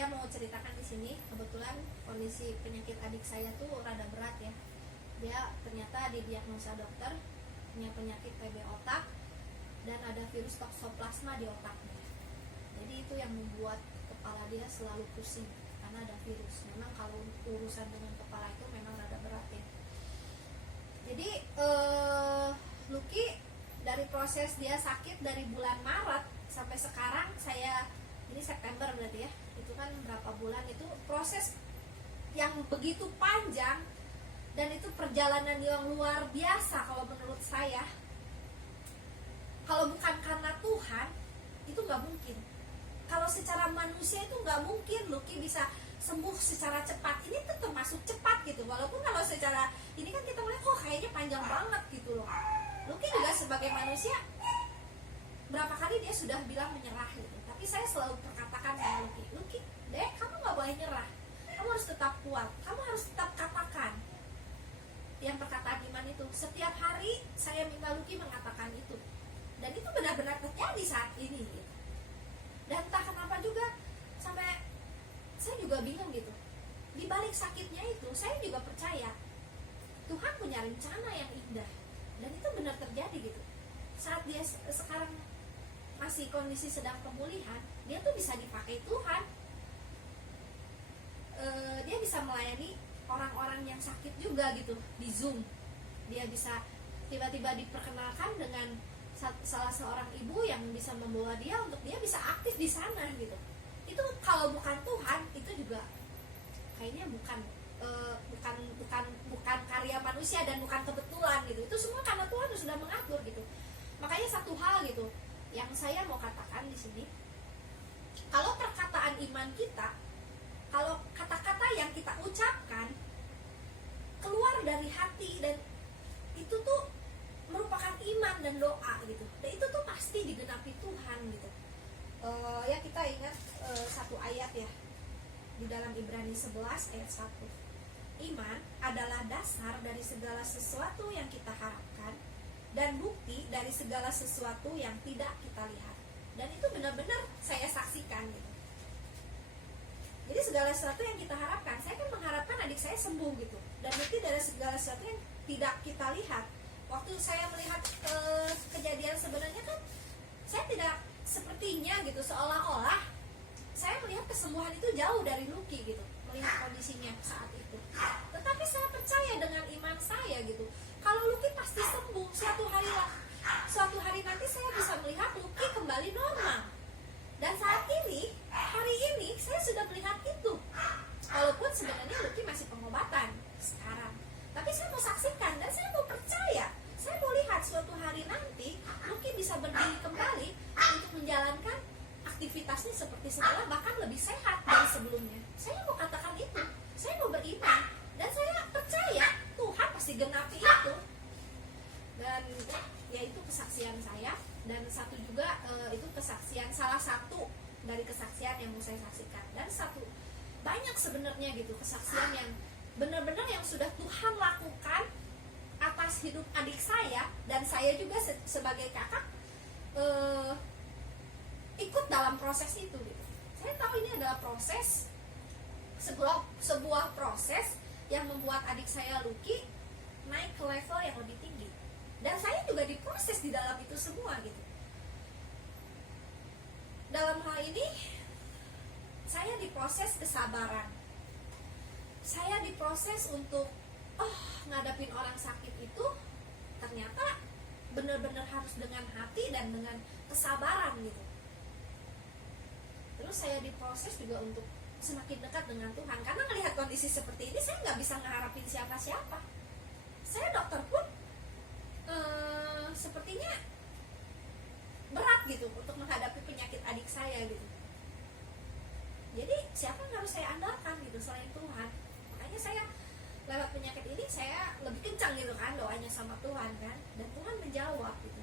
saya mau ceritakan di sini, kebetulan kondisi penyakit adik saya tuh rada berat ya. Dia ternyata didiagnosa dokter punya penyakit TB otak dan ada virus toksoplasma di otaknya. Jadi itu yang membuat kepala dia selalu pusing karena ada virus. Memang kalau urusan dengan kepala itu memang rada berat ya. Jadi Lucky dari proses dia sakit dari bulan Maret sampai sekarang, saya ini September berarti ya, itu kan berapa bulan, itu proses yang begitu panjang dan itu perjalanan yang luar biasa kalau menurut saya. Kalau bukan karena Tuhan itu nggak mungkin. Kalau secara manusia itu nggak mungkin Lucky bisa sembuh secara cepat. Ini tuh termasuk cepat gitu, walaupun kalau secara ini kan kita melihat kok kayaknya panjang banget gitu loh. Lucky juga sebagai manusia berapa kali dia sudah bilang menyerah gitu, tapi saya selalu perkatakan sama Lucky, deh kamu nggak boleh nyerah, kamu harus tetap kuat, kamu harus tetap katakan yang perkataan iman itu. Setiap hari saya minta Lucky mengatakan itu, dan itu benar-benar terjadi saat ini gitu. Dan entah kenapa juga sampai saya juga bingung gitu, di balik sakitnya itu saya juga percaya Tuhan punya rencana yang indah, dan itu benar terjadi gitu. Saat dia sekarang masih kondisi sedang pemulihan, dia tuh bisa dipakai Tuhan. Dia bisa melayani orang-orang yang sakit juga gitu di Zoom. Dia bisa tiba-tiba diperkenalkan dengan salah seorang ibu yang bisa membawa dia untuk dia bisa aktif di sana gitu. Itu kalau bukan Tuhan, itu juga kayaknya bukan karya manusia dan bukan kebetulan gitu. Itu semua karena Tuhan sudah mengatur gitu. Makanya satu hal gitu yang saya mau katakan di sini, kalau perkataan iman kita, kalau kata-kata yang kita ucapkan keluar dari hati, dan itu tuh merupakan iman dan doa gitu, dan itu tuh pasti digenapi Tuhan gitu. Ya kita ingat satu ayat ya di dalam Ibrani 11 ayat 1. Iman adalah dasar dari segala sesuatu yang kita harapkan dan bukti dari segala sesuatu yang tidak kita lihat. Dan itu benar-benar saya saksikan gitu. Jadi segala sesuatu yang kita harapkan, saya kan mengharapkan adik saya sembuh gitu, dan bukti dari segala sesuatu yang tidak kita lihat. Waktu saya melihat kejadian sebenarnya kan saya tidak sepertinya gitu, seolah-olah saya melihat kesembuhan itu jauh dari Lucky gitu, melihat kondisinya saat itu. Tetapi saya percaya dengan iman saya gitu, kalau Lucky pasti sembuh. Suatu hari nanti saya bisa melihat Lucky kembali normal. Dan saat ini, hari ini saya sudah melihat itu. Walaupun sebenarnya Lucky masih pengobatan sekarang, tapi saya mau saksikan dan saya mau percaya. Saya mau lihat suatu hari nanti Lucky bisa berdiri kembali untuk menjalankan aktivitasnya seperti semula, bahkan lebih sehat dari sebelumnya. Saya mau katakan itu, saya mau beriman, dan saya percaya Tuhan pasti genapi itu. Dan ya itu kesaksian saya. Dan satu juga itu kesaksian, salah satu dari kesaksian yang mau saya saksikan. Dan satu banyak sebenarnya gitu kesaksian yang benar-benar yang sudah Tuhan lakukan atas hidup adik saya, dan saya juga sebagai kakak ikut dalam proses itu gitu. Saya tahu ini adalah proses, sebuah proses yang membuat adik saya Lucky naik ke level yang lebih tinggi, dan saya juga diproses di dalam itu semua gitu. Dalam hal ini saya diproses kesabaran, saya diproses untuk ngadapin orang sakit itu ternyata benar-benar harus dengan hati dan dengan kesabaran gitu. Terus saya diproses juga untuk semakin dekat dengan Tuhan, karena melihat kondisi seperti ini saya nggak bisa ngeharapin siapa-siapa. Saya dokter pun sepertinya berat gitu untuk menghadapi penyakit adik saya gitu. Jadi siapa yang harus saya andalkan gitu selain Tuhan? Makanya saya lewat penyakit ini saya lebih kencang gitu kan doanya sama Tuhan kan, dan Tuhan menjawab gitu.